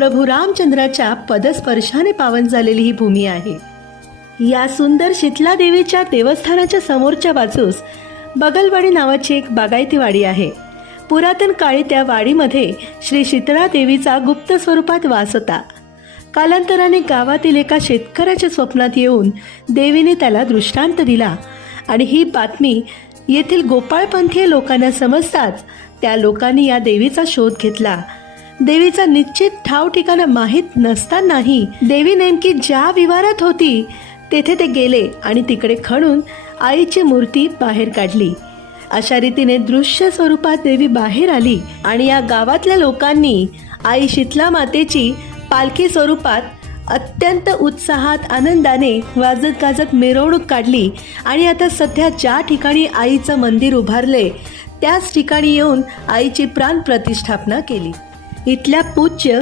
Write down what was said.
प्रभू रामचंद्राच्या पदस्पर्शाने पावन झालेली ही भूमी आहे। या सुंदर शीतला देवीच्या देवस्थानाच्या समोरच्या बाजूस बगलवाडी नावाची एक बागायती वाडी आहे। पुरातन काळी त्या वाडीमध्ये श्री शीतळा देवीचा गुप्त स्वरूपात वास होता। कालांतराने गावातील एका शेतकऱ्याच्या स्वप्नात येऊन देवीने त्याला दृष्टांत दिला आणि ही बातमी येथील गोपाळपंथीय लोकांना समजताच त्या लोकांनी या देवीचा शोध घेतला। देवीचा निश्चित ठाव ठिकाणा माहीत नसतानाही देवी नेमकी ज्या विवारात होती तेथे ते गेले आणि तिकडे खणून आईची मूर्ती बाहेर काढली। अशा रीतीने दृश्य स्वरूपात देवी बाहेर आली आणि या गावातल्या लोकांनी आई शीतला मातेची पालखी स्वरूपात अत्यंत उत्साहात आनंदाने वाजत गाजत मिरवणूक काढली आणि आता सध्या ज्या ठिकाणी आईचं मंदिर उभारले त्याच ठिकाणी येऊन आईची प्राण प्रतिष्ठापना केली। इथल्या पूज्य